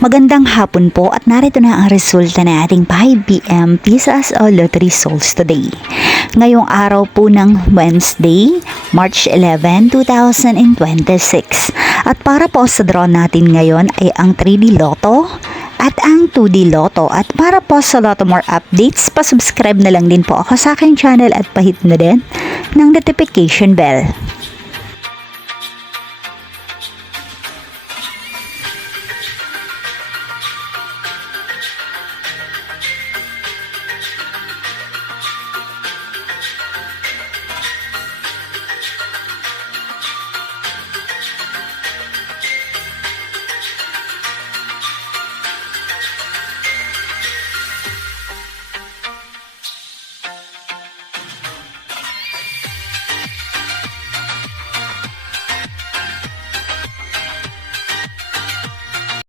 Magandang hapon po at narito na ang resulta ng ating 5pm Pisas o Lottery Souls today. Ngayong araw po ng Wednesday, March 11, 2026. At para po sa draw natin ngayon ay ang 3D Lotto at ang 2D Lotto. At para po sa Lotto more updates, pasubscribe na lang din po ako sa aking channel at pahit na din ng notification bell.